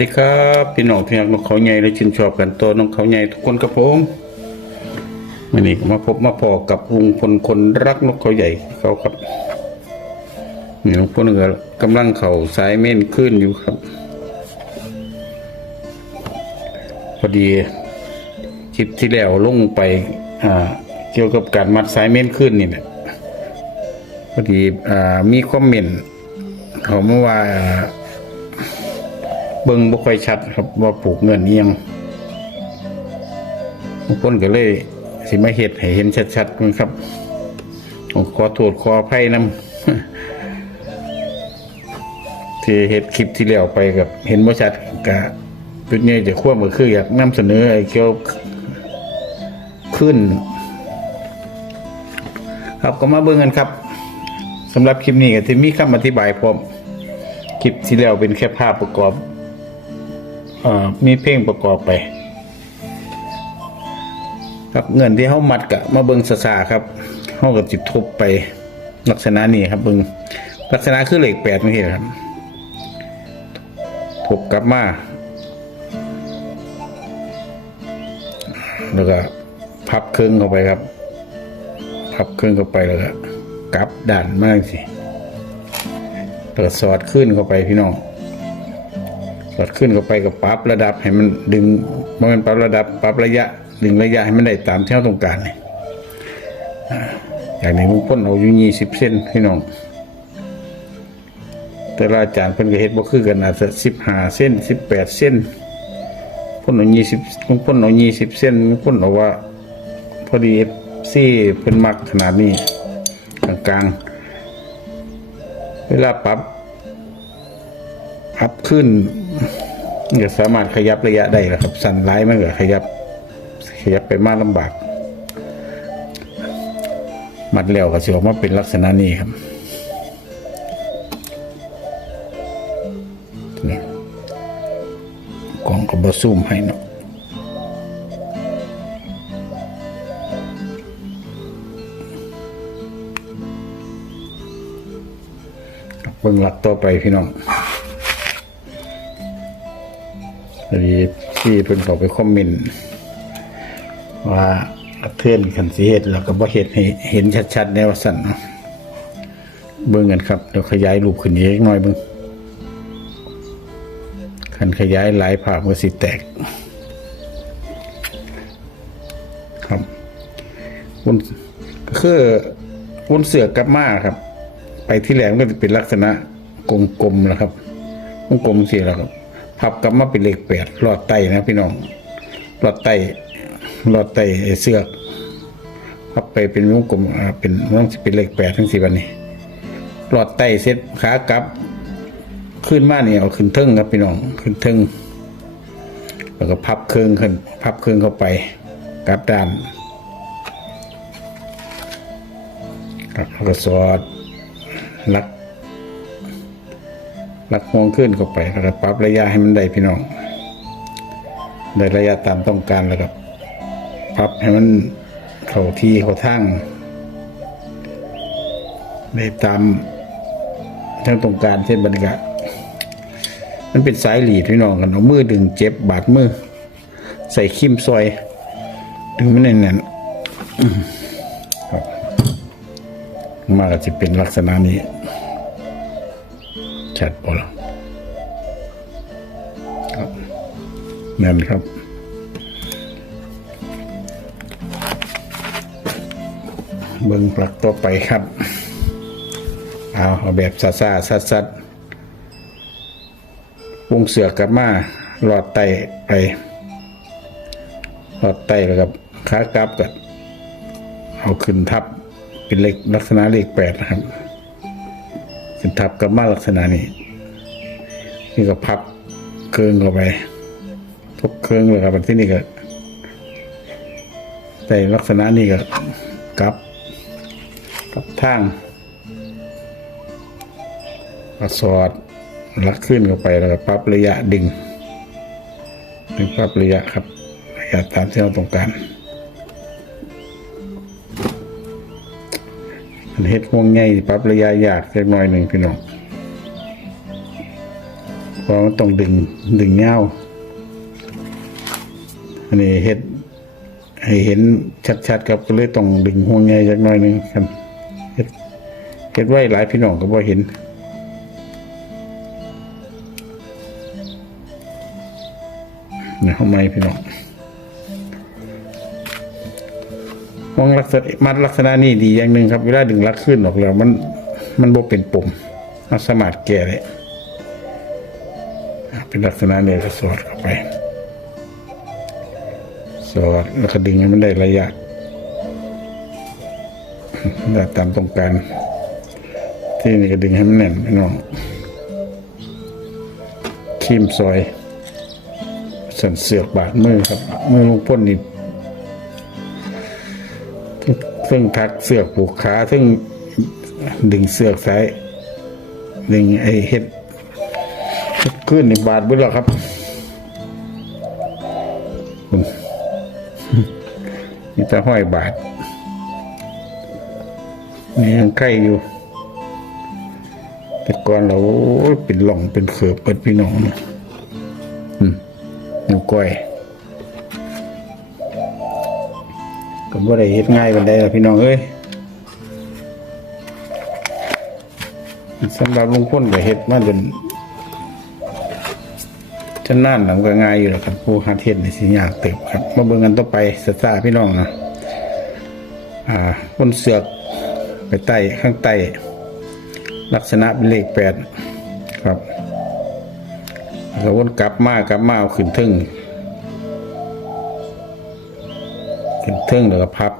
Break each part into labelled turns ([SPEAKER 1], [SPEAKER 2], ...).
[SPEAKER 1] วัสดีครับพี่น้องที่รักนกเขาใหญ่และชื่นชอบกันตัวนกเขาใหญ่ทุกคนครับผมวันนี้มาพบมาพอกับลุงพลคนรักนกเขาใหญ่เขาครับนี่ลุงพลก็กำลังเข่าสายเม่นขึ้นอยู่ครับ พอดีคลิปที่แล้วลงไปอ่าเกี่ยวกับการมัดสายเม่นขึ้นนี่แหละพอดีอ่ามีคอมเมนต์เขามาว่า เบิ่งบ่ค่อยชัดครับว่าปลูกเงินเอียงบางคนก็เลย สิมาเฮ็ดให้เห็นชัดๆมันครับขอโทษขออภัยนำที่เฮ็ดคลิปที่แล้วไปกับเห็นบ่ชัดก็จุดนี้จะควบก็คืออยากนำเสนอไอ้เกี่ยวขึ้น ครับก็มาเบิ่งกันครับสำหรับคลิปนี้ก็ที่มีคำอธิบายพร้อมคลิปที่แล้วเป็นแค่ภาพประกอบ มีเพลงประกอบไป ครับเงินที่เขามัดกะมาเบิงสาสาครับเขากับจิตทบไปลักษณะนี้ครับเบิงลักษณะคือเหล็กแปดไม่เห็นครับทบกลับมาแล้วก็พับครึ่งเข้าไปครับ พับครึ่งเข้าไปแล้วก็กลับด่านมากสิแล้วก็สอดขึ้นเข้าไปพี่น้อง สอดขึ้นเข้าไปกับปรับระดับให้มันดึงมันปรับระดับปรับระยะ ดึงระยะให้มันได้ตามที่เราต้องการนี่อ่าอย่างนี้ลุงพ้นเอาอยู่ยี่สิบเส้นพี่น้อง แต่ละอาจารย์เพิ่นก็เฮ็ดบ่คือกันอาจจะสิบห้าเส้นสิบแปดเส้นพ่นเอายี่สิบลุงพ้นเอายี่สิบเส้นลุงพ้นเอาว่า พอดีเอฟซี่เพิ่นมักขนาดนี้กลางๆเวลาปรับพับขึ้น จะสามารถขยับระยะได้แล้วครับ สั่นร้ายมันก็ขยับ ขยับไปมากลำบาก มัดแล้วก็สิออกมาเป็นลักษณะนี้ครับนี่กล่องก็บซูมให้เนาะเบิ่งหลักต่อไปพี่น้อง พอดีที่เพิ่นเขาไปคอมเมนต์ว่าเทือนขันสีเห็ดแล้วก็บ่เห็ดเห็นชัดๆแนวสั่นเนาะเบิ่งกันครับเดี๋ยวขยายรูปขึ้นอีกหน่อยเบิ่งคันขยายหลายภาพก็สิแตก ครับวุ้นก็คือวุ้นเสือกกับมาครับ ไปที่แหลมก็จะเป็นลักษณะกลมๆแล้วครับกลมๆสิแล้วครับ พับกลับมาเป็นเลขแปดรอดไตนะพี่น้องรอดไตรอดไตเสือกพับไปเป็นวงกลมเป็นต้องเป็นเลขแปดทั้งสี่วันนี้รอดไตเสร็จขากลับ ขึ้นมาเนี่ยเอาขึ้นเทิงครับพี่น้องขึ้นเทิงแล้วก็พับเครื่องขึ้นพับเครื่องเข้าไปกลับด้านครับแล้วก็สอดลัก ลักห่วงขึ้นเข้าไปแล้วก็ปรับระยะให้มันได้พี่น้องได้ระยะตามต้องการแล้วก็ปรับให้มันเข้าที่เข้าทางได้ตามทั้งต้องการเช่นบรรยากาศมันเป็นสายหลีดพี่น้องกันเอามือดึงเจ็บบาดมือ ใส่คิมซอย ดึงมันแน่นๆมครับมากจะเป็นลักษณะนี้ ชัดพอแล้วครับนั่นครับเบิ้งปลักต่อไปครับ เอาเอาแบบซาซาซัดซัดวงเสือกกลับมาหลอดไตไปหลอดไตแล้วกับขากลับกับเอาขึ้นทับเป็นเลขลักษณะเลขแปดนะครับ ขึ้นทับกับมาลักษณะนี้นี่ก็พับเครื่องเข้าไปทุบเครื่องเลยครับที่นี่ก็แต่ลักษณะนี้ก็กลับกลับทางก็สอดลักขึ้นเข้าไปแล้วก็ปรับระยะดึงดึงปรับระยะครับระยะตามที่เราต้องการ เฮ็ดห่วงใหญ่ปรับระยะยากเล็กน้อยหนึ่งพี่น้องเพราะมันต้องดึงดึงเงาอันนี้เฮ็ดให้เห็นชัดๆครับก็เลยต้องดึงห่วงใยจักหน่อยหนึงครับเฮ็ดเฮ็ดไว้หลายพี่น้องก็บ่เห็นเนี่ยทำไมพี่น้อง มองลักษณะมัดลักษณะนี้ดีอย่างหนึ่งครับเวลาดึงลักขึ้นออกแล้ว มันมันบ่เป็นปุ่มมันสามารถแก้ได้อะเป็นลักษณะนี้ก็สอดเข้าไป สอดแล้วก็ดึงให้มันได้ระยะได้ตามต้องการ ที่นี่ก็ดึงให้มันแน่นพี่น้องคีมซอยสันเสือกบาดมือครับ มือลงพ่นนี่ ซึ่งทักเสือกผูกขาซึ่งดึงเสือกสายดึงไอ้เฮ็ดขึ้นในบาดบุญแล้วครับนี่จะห้อยบาดนี่ยังใกล้อยู่ แต่ก่อนเราเป็นหล่องเป็นเขือเปิดพี่น้องนะอืมนิ้วก้อย ก็บ่ได้เฮ็ดง่ายปานใดล่ะพี่น้องเอ้ยสำหรับลุงพ้นก็เฮ็ดมาจนจะนานแล้วมันก็ง่ายอยู่แล้วครับผู้หาเฮ็ดนี่สิยากเติบครับมาเบิ่งกันต่อไปสตาพี่น้องนะอ่าพ้นเสือกไปใต้ข้างใต้ลักษณะเป็นเลขแปดครับแล้ววนกลับมากลับมาเอาขึ้นทึ่ง ขึ้นทึ่งแล้วก็พับ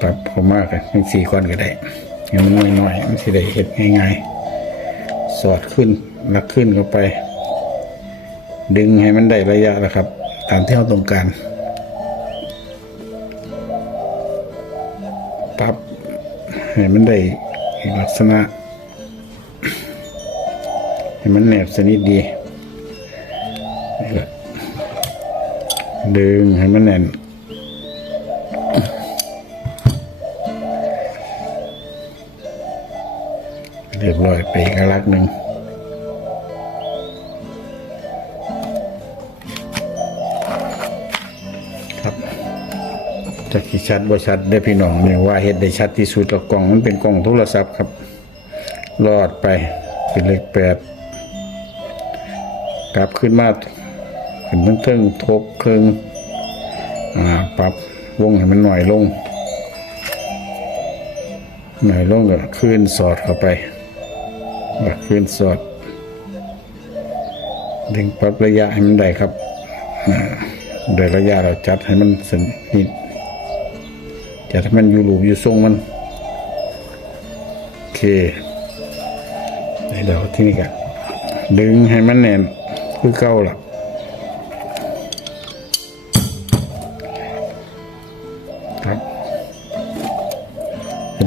[SPEAKER 1] ปรับพอมากกันทั้งสี่ก้อนก็ได้ให้มันน้อยๆมันสิได้เห็ดง่ายๆ สอดขึ้นลักขึ้นเข้าไป ดึงให้มันได้ระยะแล้วครับ ตามที่เราต้องการปรับให้มันได้ลักษณะ ให้มันแนบสนิทดี ดึงให้มันแน่นเรียบร้อยไปอีกลักหนึ่งครับจากที่ชัดบ่ชัดได้พี่น้องเนี่ยว่าเห็ดได้ชัดที่สุดแล้วกล่องมันเป็นกล่องโทรศัพท์ครับ รอดไปเป็นเลขแปดกลับขึ้นมา ขึ้นทั้งเทิงทบเครื่องปรับวงให้มันหน่อยลง หน่อยลงก็ขึ้นสอดเข้าไปก็ขึ้นสอด ดึงปรับระยะให้มันได้ครับโดยระยะเราจัดให้มันสนิทจัดให้มันอยู่หลูปอยู่ทรงมัน โอเคเดี๋ยวที่นี่ก็ดึงให้มันแน่นคือเก้าล่ะ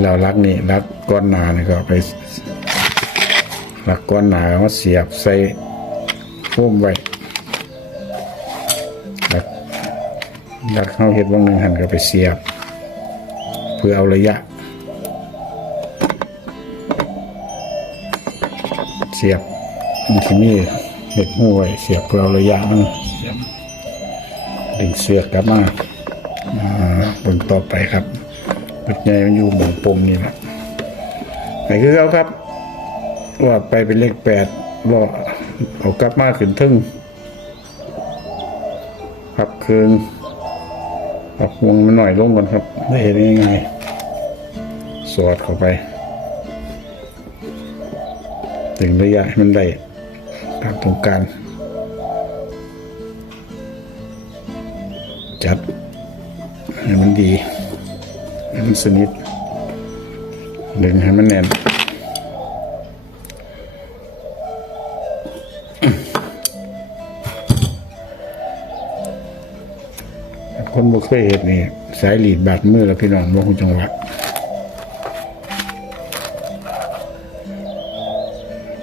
[SPEAKER 1] เราลักนี่ลักก้อนหนานี่ก็ไปลักก้อนหนามาเสียบใส่พุ่มไว้ลักลักเข้าเห็ดวงหนึ่งหันก็ไปเสียบ เพื่อเอาระยะ เสียบมันที่นี่เห็ดหูไว้เสียบเพื่อเอาระยะมันเสียบดึงเสือกกลับมาอ่าบิ่งต่อไปครับ ปัจจัยมันอยู่หมุนปมนี่แหละไหนคือเขาครับ ว่าไปเป็นเลขแปดว่าเอากลับมาขึ้นทึ่งพับเคืองพับวงมันหน่อยลงก่อนครับได้เห็นง่ายๆสอดเข้าไป ถึงระยะให้มันได้ตามต้องการ จัดให้มันดี ให้มันสนิทดึงให้มันแน่นคนบ่เคยเห็นนี่ สายหลีดบาดมือแล้วพี่น้องบ่คงจังหวะ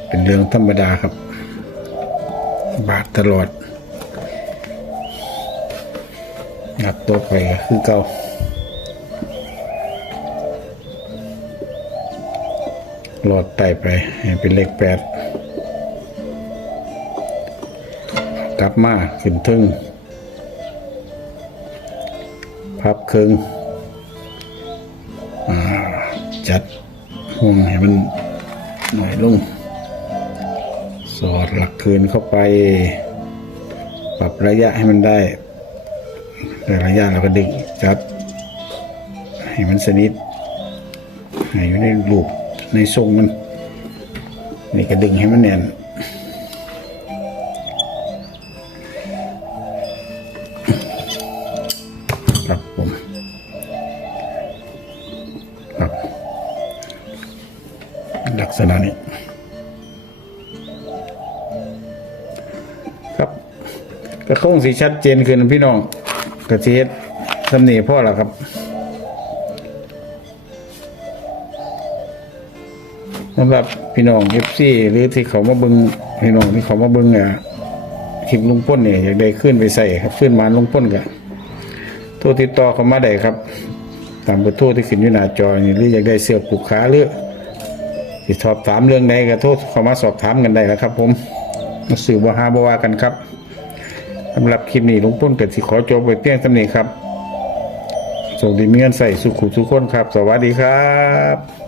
[SPEAKER 1] เป็นเรื่องธรรมดาครับ บาดตลอดงัดตัวไปคือเก่า หลอดไต่ไปให้เป็นเลขแปดกลับมาขึ้นทึงพับครึ่งจัดห่วงให้มันหน่อยลง สอดหลักคืนเข้าไป ปรับระยะให้มันได้แต่ระยะเราก็ดึงจัด ให้มันสนิทให้อยู่ในรูป ในทรงมัน นี่ก็ดึงให้มันแน่นครับผมครับลักษณะนี้ครับก็คงสีชัดเจนขึ้นพี่น้องกระเทียดสำเนีพ่อละครับ สำหรับพี่น้องเอฟซีหรือที่เขามาเบิงพี่น้องที่เขามาเบิงอะคลิปลุงพ้นเนี่ยอยากได้ขึ้นไปใส่ครับขึ้นมาลุงพ้นกันโทรติดต่อเขามาได้ครับ ตามเบอร์โทรที่ขึ้นอยู่หน้าจอนี่หรืออยากได้เสื้อผูกขาหรือสิสอบถามเรื่องใดก็โทรเขามาสอบถามกันได้แล้วครับ ผมมาสื่อบ่หาบ่ว่ากันครับสำหรับคลิปนี้ลุงพ้นเกับสิขอจบไปเพียงเท่านี้ครับสวัสดีมีเงินใส่สุขุทุกคนครับ สวัสดีครับ